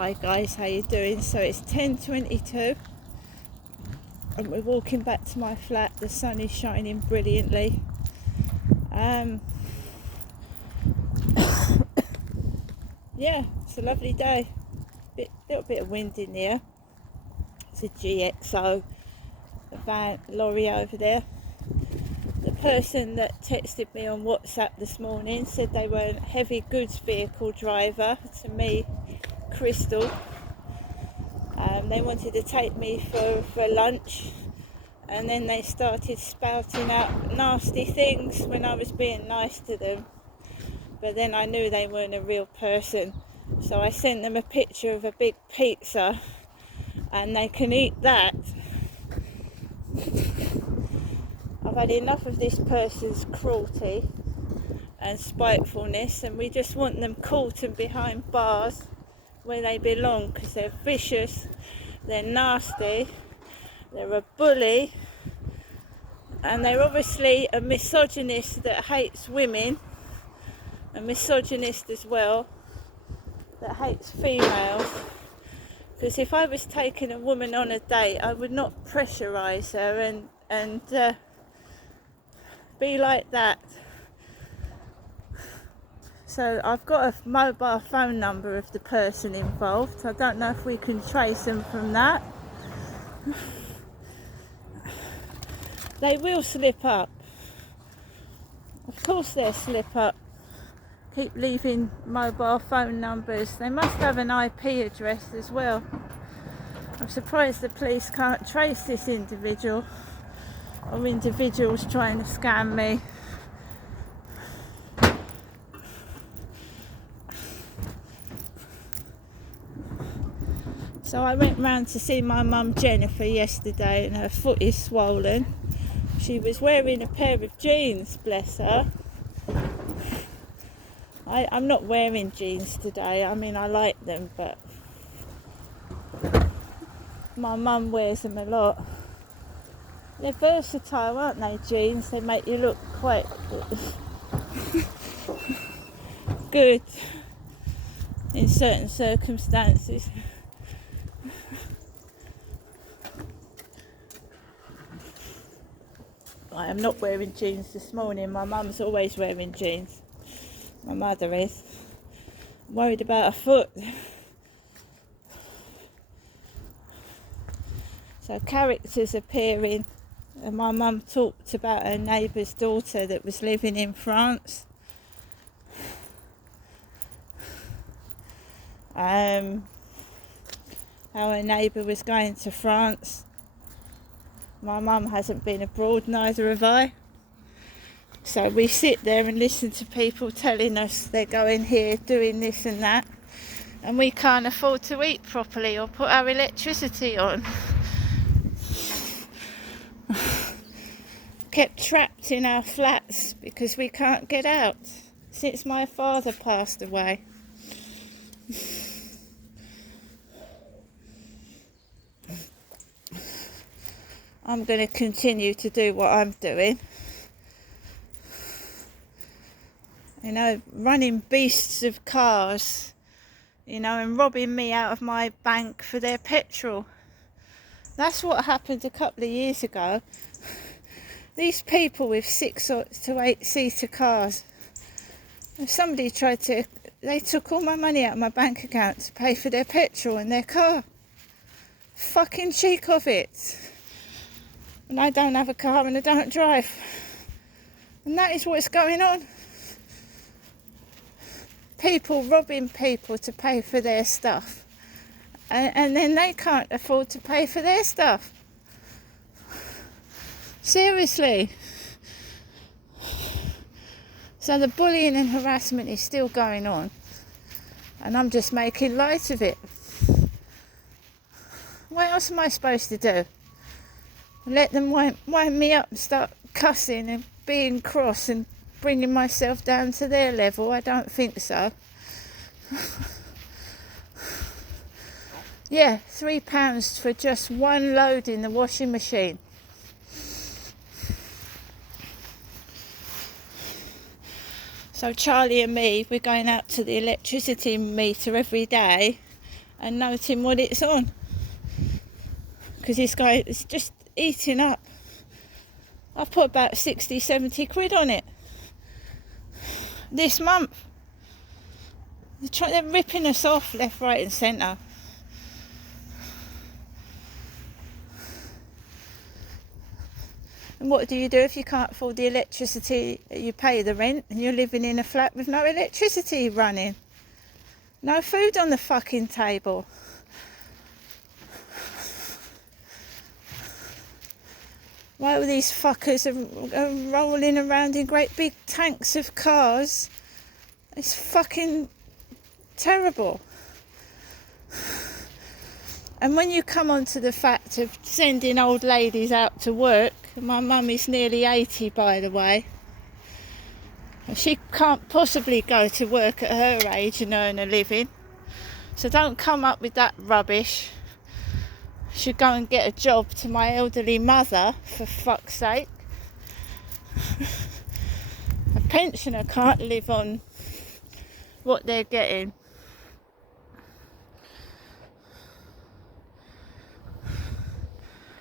Hi guys, how you doing? So it's 10:22 and we're walking back to my flat. The sun is shining brilliantly. Yeah, it's a lovely day. Little bit of wind in here. It's a GXO, a van lorry over there. The person that texted me on WhatsApp this morning said they were a heavy goods vehicle driver to me, Crystal. They wanted to take me for lunch, and then they started spouting out nasty things when I was being nice to them. But then I knew they weren't a real person, so I sent them a picture of a big pizza, and they can eat that. I've had enough of this person's cruelty and spitefulness, and we just want them caught and behind bars where they belong, because they're vicious, they're nasty, they're a bully, and they're obviously a misogynist that hates women, a misogynist as well that hates females. Because if I was taking a woman on a date, I would not pressurise her and be like that. So I've got a mobile phone number of the person involved. I don't know if we can trace them from that. They will slip up. Of course they'll slip up. Keep leaving mobile phone numbers. They must have an IP address as well. I'm surprised the police can't trace this individual, or individuals trying to scam me. So I went round to see my mum Jennifer yesterday, and her foot is swollen. She was wearing a pair of jeans, bless her. I'm not wearing jeans today. I mean, I like them, but my mum wears them a lot. They're versatile, aren't they, jeans? They make you look quite good in certain circumstances. I am not wearing jeans this morning. My mum's always wearing jeans. My mother is. I'm worried about her foot. So characters appearing, and my mum talked about her neighbour's daughter that was living in France. How her neighbour was going to France. My mum hasn't been abroad, neither have I. So we sit there and listen to people telling us they're going here, doing this and that, and we can't afford to eat properly or put our electricity on. Kept trapped in our flats because we can't get out since my father passed away. I'm going to continue to do what I'm doing. You know, running beasts of cars, you know, and robbing me out of my bank for their petrol. That's what happened a couple of years ago. These people with 6 to 8 seater cars, somebody they took all my money out of my bank account to pay for their petrol in their car. Fucking cheek of it. And I don't have a car and I don't drive. And that is what's going on. People robbing people to pay for their stuff. And then they can't afford to pay for their stuff. Seriously. So the bullying and harassment is still going on. And I'm just making light of it. What else am I supposed to do? Let them wind me up and start cussing and being cross and bringing myself down to their level? I don't think so. Yeah, £3 for just one load in the washing machine. So Charlie and me, we're going out to the electricity meter every day and noting what it's on. Because this guy is just eating up. I put about 60, 70 quid on it this month. They're ripping us off left, right and centre. And what do you do if you can't afford the electricity? You pay the rent and you're living in a flat with no electricity running. No food on the fucking table. While these fuckers are rolling around in great big tanks of cars. It's fucking terrible. And when you come on to the fact of sending old ladies out to work, my mum is nearly 80, by the way. She can't possibly go to work at her age and earn a living. So don't come up with that rubbish. Should go and get a job to my elderly mother, for fuck's sake. A pensioner can't live on what they're getting.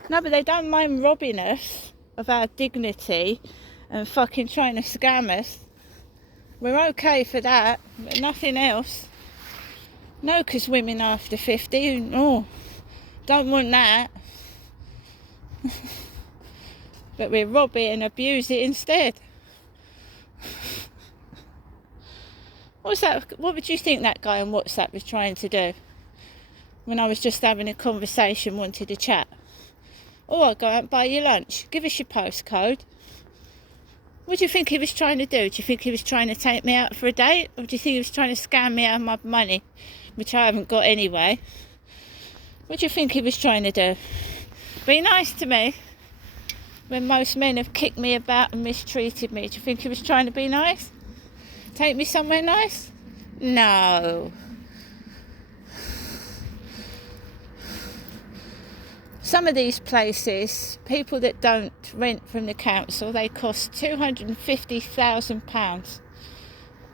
No, but they don't mind robbing us of our dignity and fucking trying to scam us. We're okay for that, but nothing else. No, because women after 50, oh, don't want that. But we rob it and abuse it instead. What's that? What would you think that guy on WhatsApp was trying to do? When I was just having a conversation, wanted to chat. Oh, I'll go out and buy you lunch. Give us your postcode. What do you think he was trying to do? Do you think he was trying to take me out for a date? Or do you think he was trying to scam me out of my money? Which I haven't got anyway. What do you think he was trying to do? Be nice to me. When most men have kicked me about and mistreated me. Do you think he was trying to be nice? Take me somewhere nice? No. Some of these places, people that don't rent from the council, they cost £250,000,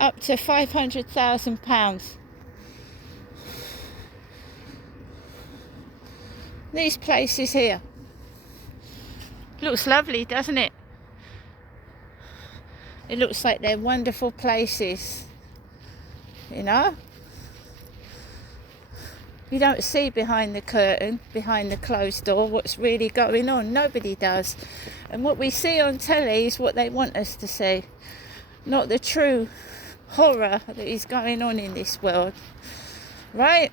up to £500,000. These places here. Looks lovely, doesn't it? It looks like they're wonderful places, you know? You don't see behind the curtain, behind the closed door, what's really going on. Nobody does. And what we see on telly is what they want us to see, not the true horror that is going on in this world. Right?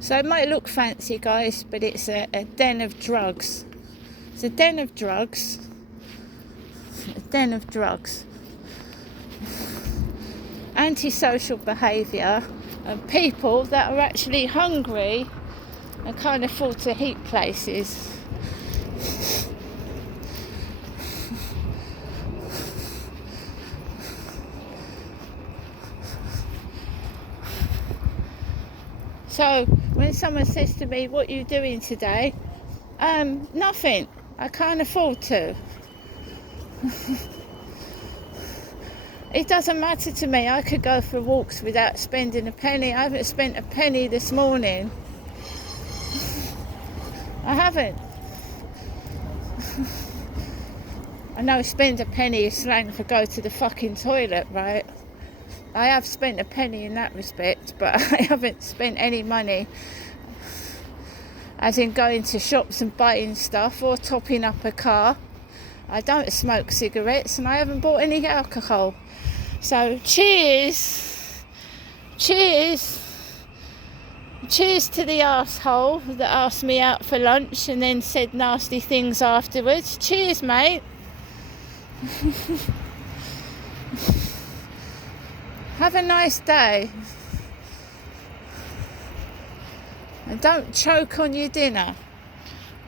So it might look fancy, guys, but it's a den of drugs. It's a den of drugs. A den of drugs. Antisocial behaviour and people that are actually hungry and can't afford to heat places. So when someone says to me, what are you doing today? Nothing. I can't afford to. It doesn't matter to me. I could go for walks without spending a penny. I haven't spent a penny this morning. I haven't. I know spend a penny is slang for go to the fucking toilet, right? I have spent a penny in that respect, but I haven't spent any money as in going to shops and buying stuff or topping up a car. I don't smoke cigarettes and I haven't bought any alcohol. So cheers. Cheers. Cheers to the arsehole that asked me out for lunch and then said nasty things afterwards. Cheers, mate. Have a nice day. And don't choke on your dinner.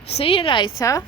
See you later.